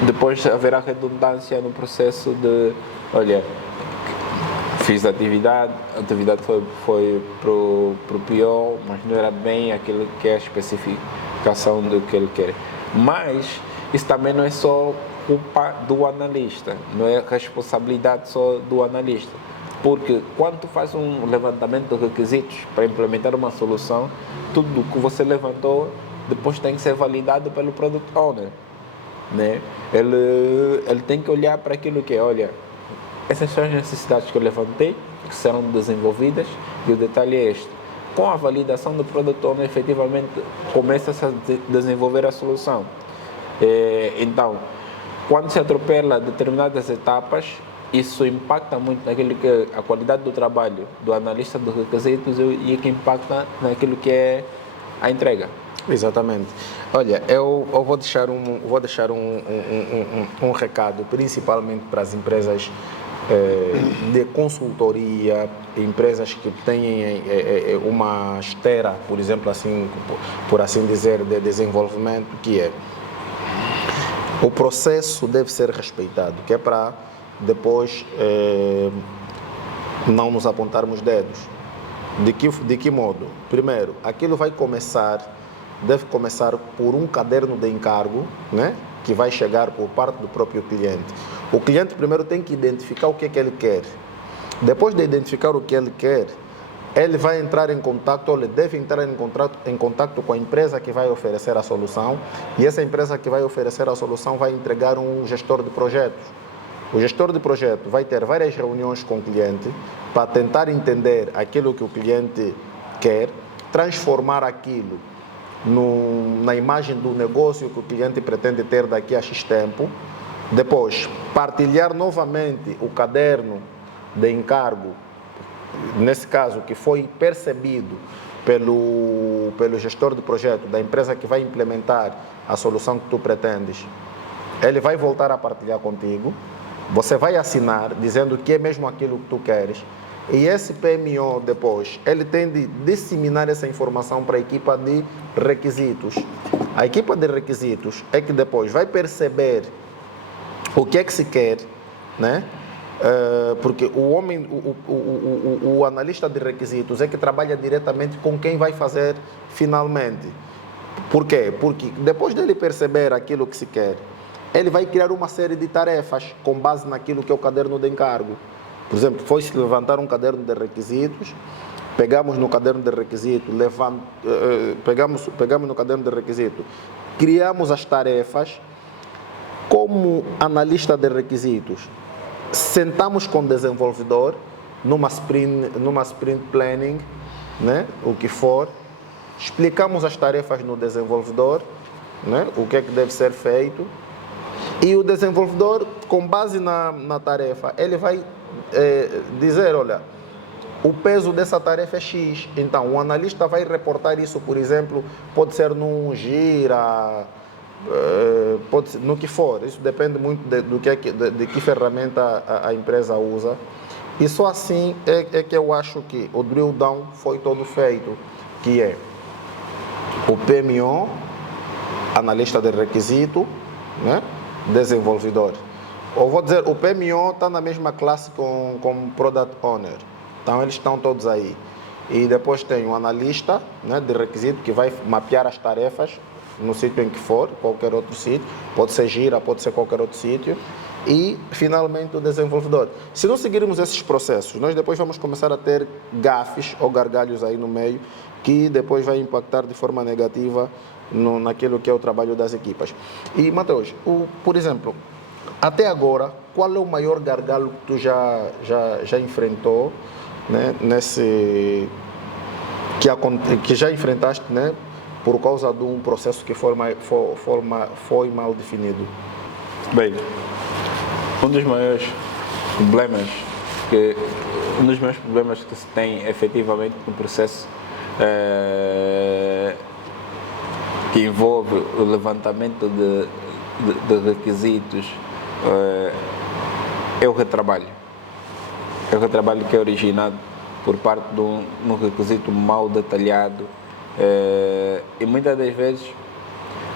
depois haverá redundância no processo de, olha, fiz a atividade foi para o PO, mas não era bem aquilo que é a especificação do que ele quer. Mas isso também não é só culpa do analista, não é responsabilidade só do analista. Porque quando tu faz um levantamento de requisitos para implementar uma solução, tudo que você levantou depois tem que ser validado pelo Product Owner, né? Ele tem que olhar para aquilo que é, olha, essas são as necessidades que eu levantei, que serão desenvolvidas, e o detalhe é este. Com a validação do Product Owner, efetivamente começa-se a desenvolver a solução. Então, quando se atropela determinadas etapas, isso impacta muito naquilo que é a qualidade do trabalho do analista de requisitos e que impacta naquilo que é a entrega. Exatamente. Olha, eu vou deixar um recado, principalmente para as empresas de consultoria, empresas que têm uma esteira, por exemplo, assim, por assim dizer, de desenvolvimento, que é o processo deve ser respeitado, que é para depois não nos apontarmos dedos. De que modo? Primeiro, aquilo deve começar por um caderno de encargo, né, que vai chegar por parte do próprio cliente. O cliente primeiro tem que identificar o que é que ele quer. Depois de identificar o que ele quer, ele vai entrar em contato, ou ele deve entrar em contato com a empresa que vai oferecer a solução, e essa empresa que vai oferecer a solução vai entregar um gestor de projetos. O gestor de projeto vai ter várias reuniões com o cliente para tentar entender aquilo que o cliente quer, transformar aquilo na imagem do negócio que o cliente pretende ter daqui a X tempo. Depois, partilhar novamente o caderno de encargo, nesse caso, que foi percebido pelo gestor de projeto da empresa que vai implementar a solução que tu pretendes. Ele vai voltar a partilhar contigo. Você vai assinar dizendo que é mesmo aquilo que tu queres, e esse PMO depois, ele tem de disseminar essa informação para a equipa de requisitos. A equipa de requisitos é que depois vai perceber o que é que se quer, né? Porque o analista de requisitos é que trabalha diretamente com quem vai fazer finalmente. Por quê? Porque depois dele perceber aquilo que se quer, ele vai criar uma série de tarefas com base naquilo que é o caderno de encargo. Por exemplo, foi-se levantar um caderno de requisitos, pegamos no caderno de requisitos, pegamos no caderno de requisitos, criamos as tarefas. Como analista de requisitos, sentamos com o desenvolvedor numa sprint planning, né, o que for, explicamos as tarefas no desenvolvedor, né, o que é que deve ser feito. E o desenvolvedor, com base na tarefa, ele vai dizer, olha, o peso dessa tarefa é X. Então, o analista vai reportar isso, por exemplo, pode ser num Gira, pode ser, no que for. Isso depende muito de que ferramenta a empresa usa. E só assim é que eu acho que o drill down foi todo feito, que é o PMO, analista de requisito, né? Desenvolvedor. Eu vou dizer, o PMO está na mesma classe com o Product Owner. Então, eles estão todos aí. E depois tem o analista, né, de requisito, que vai mapear as tarefas no sítio em que for, qualquer outro sítio. Pode ser Gira, pode ser qualquer outro sítio. E, finalmente, o desenvolvedor. Se não seguirmos esses processos, nós depois vamos começar a ter gafes ou gargalhos aí no meio, que depois vai impactar de forma negativa naquilo que é o trabalho das equipas. E, Mateus, por exemplo, até agora, qual é o maior gargalo que tu já enfrentou, né, que já enfrentaste, né, por causa de um processo que foi mal definido? Bem, um dos maiores problemas que se tem efetivamente no processo que envolve o levantamento de requisitos é o retrabalho. É o retrabalho que é originado por parte de um requisito mal detalhado, e muitas das vezes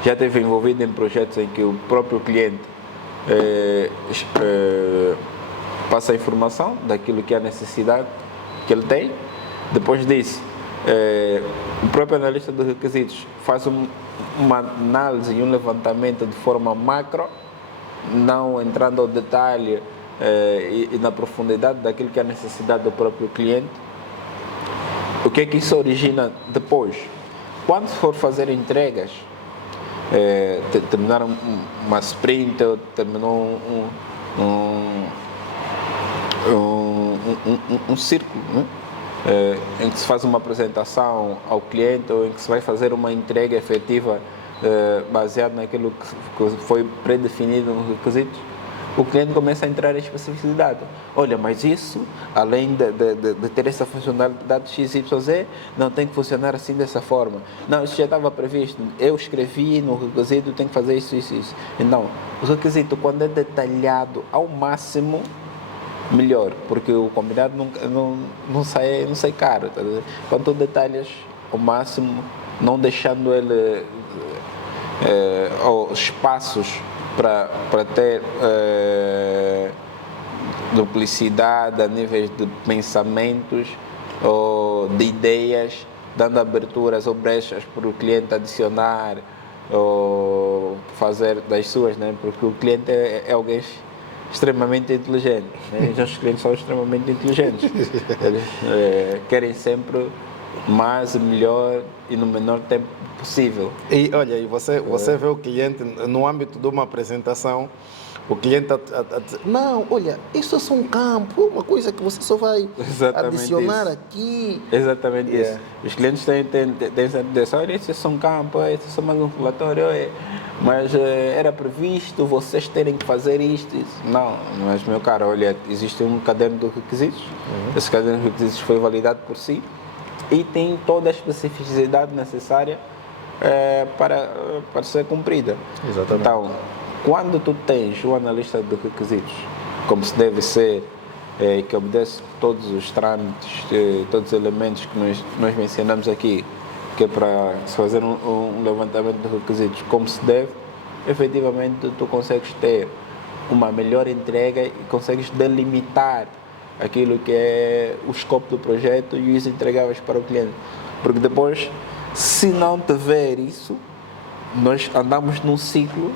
já esteve envolvido em projetos em que o próprio cliente passa a informação daquilo que é a necessidade que ele tem. Depois disso, o próprio analista de requisitos faz uma análise e um levantamento de forma macro, não entrando ao detalhe e na profundidade daquilo que é a necessidade do próprio cliente, o que é que isso origina depois? Quando for fazer entregas, terminar uma sprint, ou terminou um círculo, né? Em que se faz uma apresentação ao cliente ou em que se vai fazer uma entrega efetiva baseado naquilo que foi predefinido nos requisitos, o cliente começa a entrar em especificidade. Olha, mas isso, além de ter essa funcionalidade XYZ, não tem que funcionar assim dessa forma. Não, isso já estava previsto. Eu escrevi no requisito, tem que fazer isso, isso, isso. Então, o requisito, quando é detalhado ao máximo, melhor, porque o combinado não sai caro. Tá? Quando tu detalhas ao máximo, não deixando ele espaços para ter duplicidade a níveis de pensamentos ou de ideias, dando aberturas ou brechas para o cliente adicionar ou fazer das suas, né? Porque o cliente é alguém extremamente inteligente, né? Os nossos clientes são extremamente inteligentes. Eles querem sempre mais, melhor e no menor tempo possível. E olha, e você vê o cliente no âmbito de uma apresentação, o cliente a dizer, não, olha, isso é só um campo, uma coisa que você só vai adicionar isso. Aqui. Exatamente isso. Os clientes têm essa olha, isso é só um campo, isso é só mais um relatório, mas era previsto vocês terem que fazer isto, isso. Não, mas meu caro, olha, existe um caderno de requisitos, esse caderno de requisitos foi validado por si e tem toda a especificidade necessária para ser cumprida. Exatamente. Então, quando tu tens um analista de requisitos, como se deve ser, que obedece todos os trâmites, todos os elementos que nós mencionamos aqui, que é para se fazer um levantamento de requisitos como se deve, efetivamente tu consegues ter uma melhor entrega e consegues delimitar aquilo que é o escopo do projeto e os entregáveis para o cliente. Porque depois, se não tiver isso, nós andamos num ciclo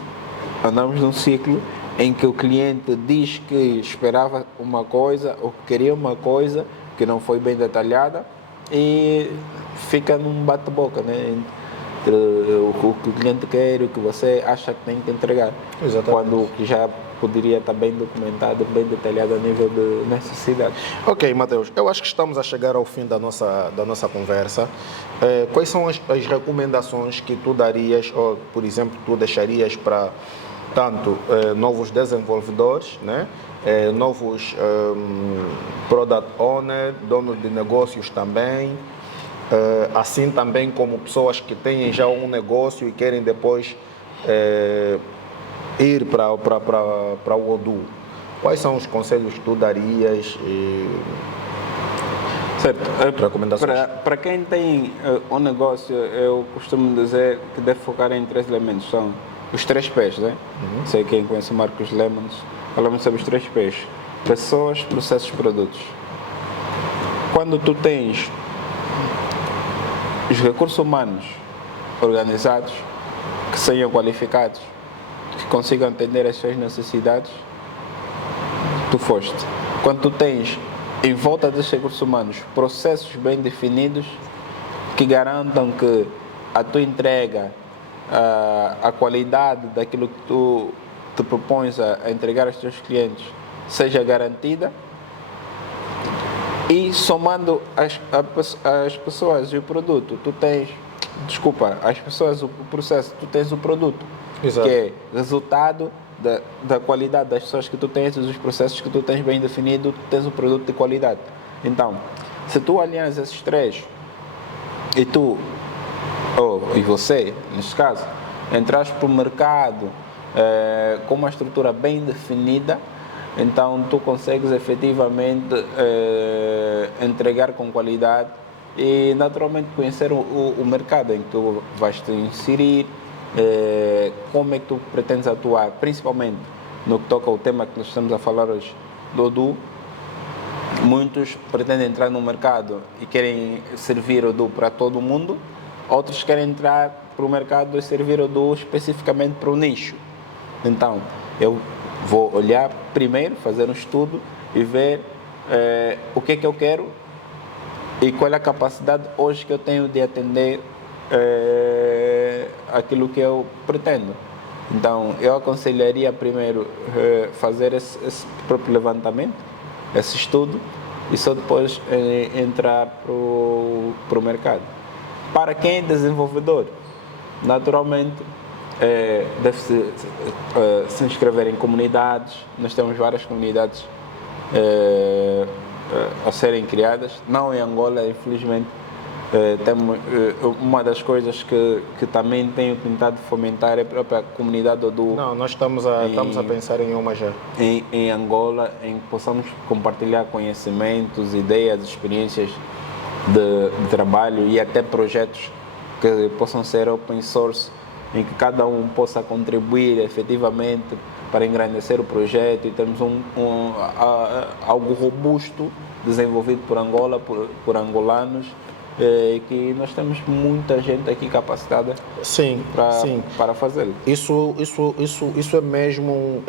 em que o cliente diz que esperava uma coisa ou que queria uma coisa que não foi bem detalhada e fica num bate-boca, né? Entre o que o cliente quer e o que você acha que tem que entregar. Exatamente. Quando o que já poderia estar bem documentado, bem detalhado a nível de necessidade. Ok, Mateus, eu acho que estamos a chegar ao fim da nossa conversa. Quais são as recomendações que tu darias, ou, por exemplo, tu deixarias para tanto novos desenvolvedores, né? Novos product owners, donos de negócios também, assim também como pessoas que têm já um negócio e querem depois ir para o Odoo? Quais são os conselhos que tu darias? Certo. Recomendações? Para quem tem um negócio, eu costumo dizer que deve focar em 3 elementos. São os 3 P's, né? Sei quem conhece o Marcos Lemons, falamos sobre os 3 P's. Pessoas, processos, produtos. Quando tu tens os recursos humanos organizados, que sejam qualificados, que consigam atender às suas necessidades, tu foste. Quando tu tens em volta desses recursos humanos processos bem definidos que garantam que a tua entrega, a qualidade daquilo que tu te propões a entregar aos teus clientes seja garantida, e somando as pessoas e o produto, tu tens, as pessoas, o processo, tu tens o produto. Exato. Que é resultado da qualidade das pessoas que tu tens e dos processos que tu tens bem definido, tu tens um produto de qualidade. Então, se tu alinhas esses 3 e tu, e você, neste caso, entras para o mercado com uma estrutura bem definida, então tu consegues efetivamente entregar com qualidade e naturalmente conhecer o mercado em que tu vais te inserir, como é que tu pretendes atuar, principalmente no que toca ao tema que nós estamos a falar hoje, do Odoo. Muitos pretendem entrar no mercado e querem servir o Odoo para todo mundo, outros querem entrar para o mercado e servir o Odoo especificamente para o nicho. Então, eu Vou olhar primeiro, fazer um estudo e ver o que é que eu quero e qual é a capacidade hoje que eu tenho de atender aquilo que eu pretendo. Então, eu aconselharia primeiro fazer esse próprio levantamento, esse estudo, e só depois entrar para o mercado. Para quem é desenvolvedor, naturalmente, deve-se se inscrever em comunidades. Nós temos várias comunidades a serem criadas. Não em Angola, infelizmente, temos, uma das coisas que também tenho tentado fomentar é a própria comunidade Odoo. Não, nós estamos a pensar em uma já. Em Angola, em que possamos compartilhar conhecimentos, ideias, experiências de trabalho e até projetos que possam ser open source, em que cada um possa contribuir efetivamente para engrandecer o projeto e termos algo robusto desenvolvido por Angola, por angolanos, que nós temos muita gente aqui capacitada Sim, sim. para fazê-lo. Isso é mesmo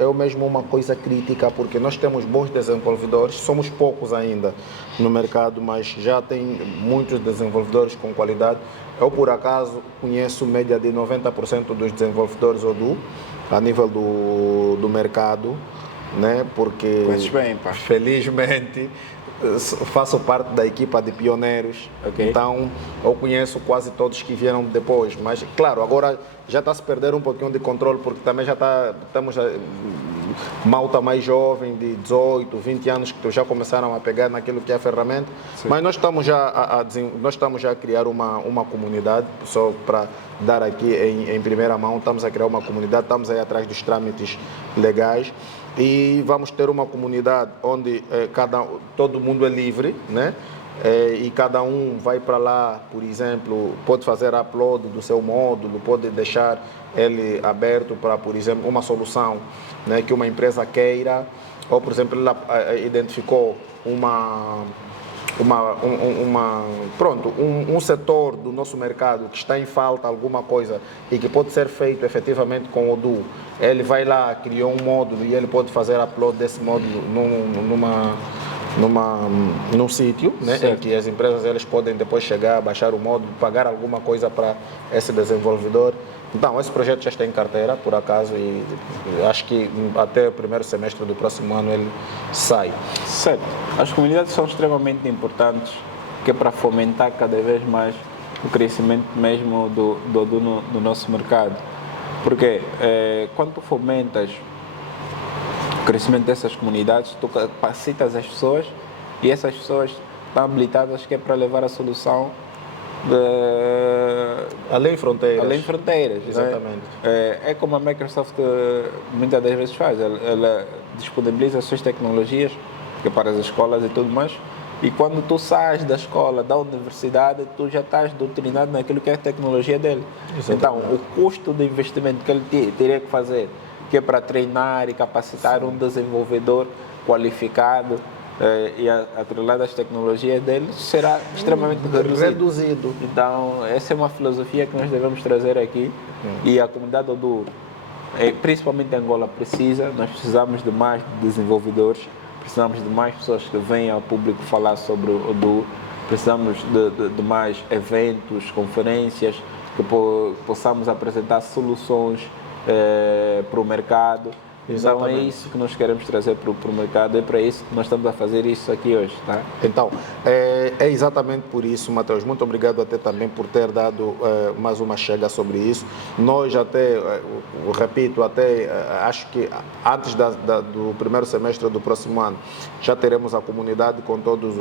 uma coisa crítica, porque nós temos bons desenvolvedores, somos poucos ainda no mercado, mas já tem muitos desenvolvedores com qualidade. Eu, por acaso, conheço média de 90% dos desenvolvedores Odoo a nível do mercado, né? Porque Conheces bem, pá. felizmente faço parte da equipa de pioneiros, Ok. então eu conheço quase todos que vieram depois, mas claro, agora já está a se perder um pouquinho de controle, porque também estamos malta mais jovem, de 18, 20 anos, que já começaram a pegar naquilo que é a ferramenta. Sim. Mas nós estamos já a criar uma comunidade, só para dar aqui em primeira mão, estamos a criar uma comunidade, estamos aí atrás dos trâmites legais e vamos ter uma comunidade onde todo mundo é livre, né? E cada um vai para lá, por exemplo, pode fazer upload do seu módulo, pode deixar ele aberto para, por exemplo, uma solução, né, que uma empresa queira, ou, por exemplo, ela identificou um setor do nosso mercado que está em falta alguma coisa e que pode ser feito efetivamente com o Odoo. Ele vai lá, criou um módulo e ele pode fazer upload desse módulo num sítio, né, em que as empresas eles podem depois chegar, baixar o módulo, pagar alguma coisa para esse desenvolvedor. Então, esse projeto já está em carteira, por acaso, e acho que até o primeiro semestre do próximo ano ele sai. Certo. As comunidades são extremamente importantes, que é para fomentar cada vez mais o crescimento mesmo do nosso mercado. Porque quando tu fomentas o crescimento dessas comunidades, tu capacitas as pessoas e essas pessoas estão habilitadas que é para levar a solução além fronteiras. Além fronteiras. Exatamente. É como a Microsoft muitas das vezes faz. Ela disponibiliza as suas tecnologias para as escolas e tudo mais. E quando tu sais da escola, da universidade, tu já estás doutrinado naquilo que é a tecnologia dele. Exatamente. Então, o custo de investimento que ele teria que fazer, que é para treinar e capacitar um desenvolvedor qualificado e atrelado às tecnologias dele, será extremamente reduzido. Então, essa é uma filosofia que nós devemos trazer aqui e a comunidade Odoo, principalmente em Angola, nós precisamos de mais desenvolvedores, precisamos de mais pessoas que venham ao público falar sobre o Odoo, precisamos de mais eventos, conferências, que possamos apresentar soluções para o mercado. Então é isso que nós queremos trazer para o mercado, é para isso que nós estamos a fazer isso aqui hoje, tá? Então, é exatamente por isso, Mateus, muito obrigado até também por ter dado mais uma chega sobre isso. Nós até, repito, acho que antes do primeiro semestre do próximo ano, já teremos a comunidade com todos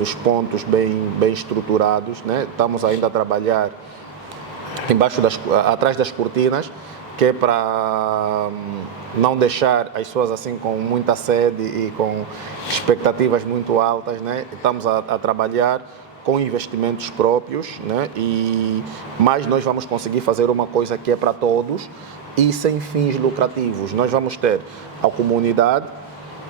os pontos bem estruturados, né? Estamos ainda a trabalhar atrás das cortinas, que é para não deixar as pessoas assim com muita sede e com expectativas muito altas, né? Estamos a trabalhar com investimentos próprios, né? Mas nós vamos conseguir fazer uma coisa que é para todos e sem fins lucrativos. Nós vamos ter a comunidade.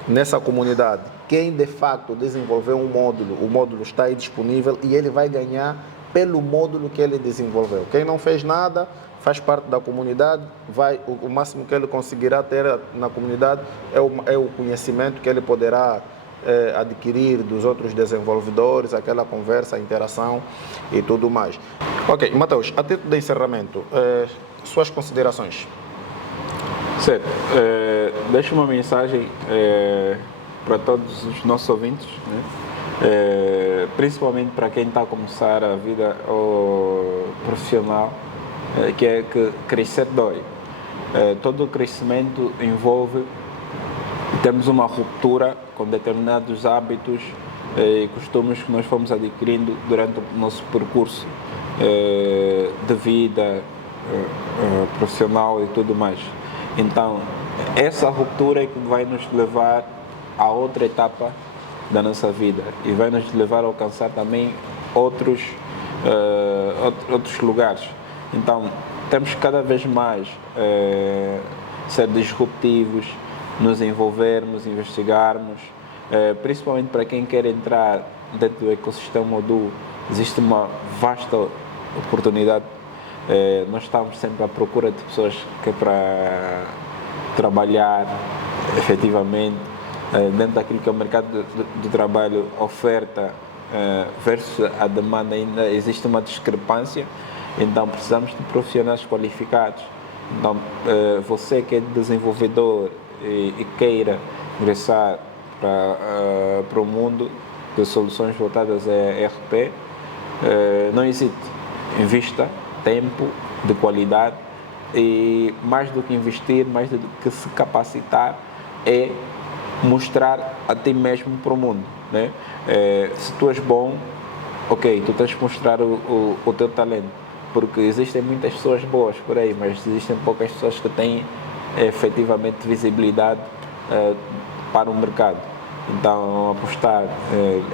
Nessa comunidade, quem de facto desenvolver um módulo, o módulo está aí disponível e ele vai ganhar pelo módulo que ele desenvolveu. Quem não fez nada, faz parte da comunidade, o máximo que ele conseguirá ter na comunidade é o conhecimento que ele poderá adquirir dos outros desenvolvedores, aquela conversa, a interação e tudo mais. Ok, Mateus, a título de encerramento, suas considerações. Certo. Deixo uma mensagem para todos os nossos ouvintes, né? Principalmente para quem está a começar a vida profissional, que é que crescer dói. Todo crescimento envolve temos uma ruptura com determinados hábitos e costumes que nós fomos adquirindo durante o nosso percurso de vida profissional e tudo mais. Então, essa ruptura é que vai nos levar a outra etapa da nossa vida e vai nos levar a alcançar também outros lugares. Então, temos que cada vez mais ser disruptivos, nos envolvermos, investigarmos, principalmente para quem quer entrar dentro do ecossistema Odoo, existe uma vasta oportunidade. Nós estamos sempre à procura de pessoas que é para trabalhar efetivamente dentro daquilo que é o mercado de trabalho, oferta versus a demanda, ainda existe uma discrepância, então precisamos de profissionais qualificados. Então, você que é desenvolvedor e queira ingressar para o mundo de soluções voltadas a ERP, não hesite, invista tempo de qualidade e mais do que investir, mais do que se capacitar, é mostrar a ti mesmo para o mundo, né? Se tu és bom, ok, tu tens que mostrar o teu talento, porque existem muitas pessoas boas por aí, mas existem poucas pessoas que têm efetivamente visibilidade para o mercado. Então, apostar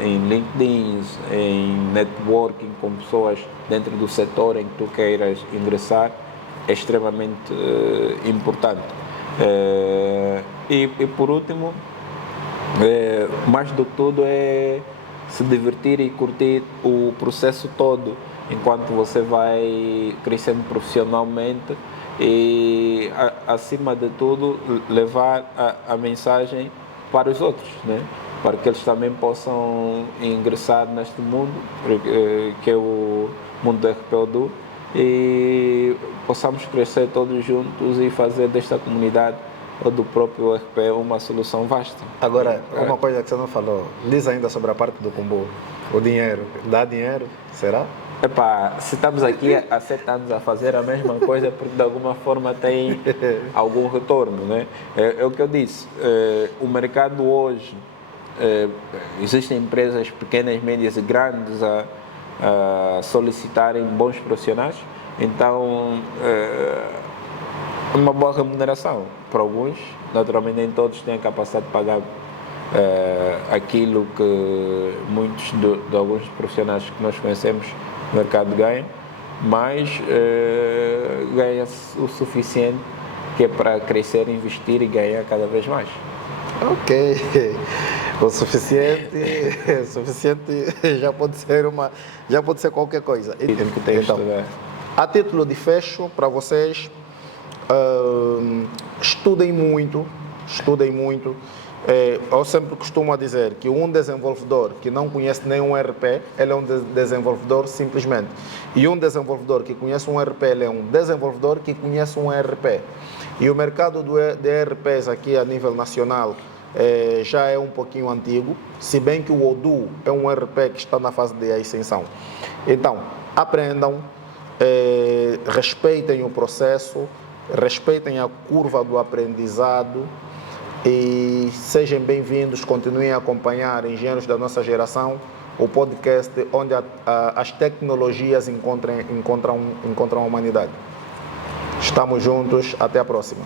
em LinkedIn, em networking com pessoas dentro do setor em que tu queiras ingressar é extremamente importante. E por último, mais do que tudo, é se divertir e curtir o processo todo, enquanto você vai crescendo profissionalmente e, acima de tudo, levar a mensagem para os outros, né? Para que eles também possam ingressar neste mundo, que é o mundo do RP Odoo, e possamos crescer todos juntos e fazer desta comunidade ou do próprio RP uma solução vasta. Agora, uma coisa que você não falou, diz ainda sobre a parte do Kumbu, o dinheiro, dá dinheiro, será? Epá, se estamos aqui há 7 anos a fazer a mesma coisa, porque de alguma forma tem algum retorno, né? É o que eu disse, o mercado hoje, existem empresas pequenas, médias e grandes a solicitarem bons profissionais, então uma boa remuneração para alguns, naturalmente nem todos têm a capacidade de pagar aquilo que muitos de alguns profissionais que nós conhecemos no mercado ganham, mas ganha o suficiente que é para crescer, investir e ganhar cada vez mais. Ok, o suficiente já pode ser qualquer coisa. Então, a título de fecho para vocês, estudem muito. Eu sempre costumo dizer que um desenvolvedor que não conhece nenhum ERP, ele é um desenvolvedor simplesmente. E um desenvolvedor que conhece um ERP, ele é um desenvolvedor que conhece um ERP. E o mercado de ERPs aqui a nível nacional já é um pouquinho antigo, se bem que o Odoo é um ERP que está na fase de ascensão. Então, aprendam, respeitem o processo, respeitem a curva do aprendizado e sejam bem-vindos, continuem a acompanhar Engenheiros da Nossa Geração, o podcast onde as tecnologias encontram a humanidade. Estamos juntos, até a próxima.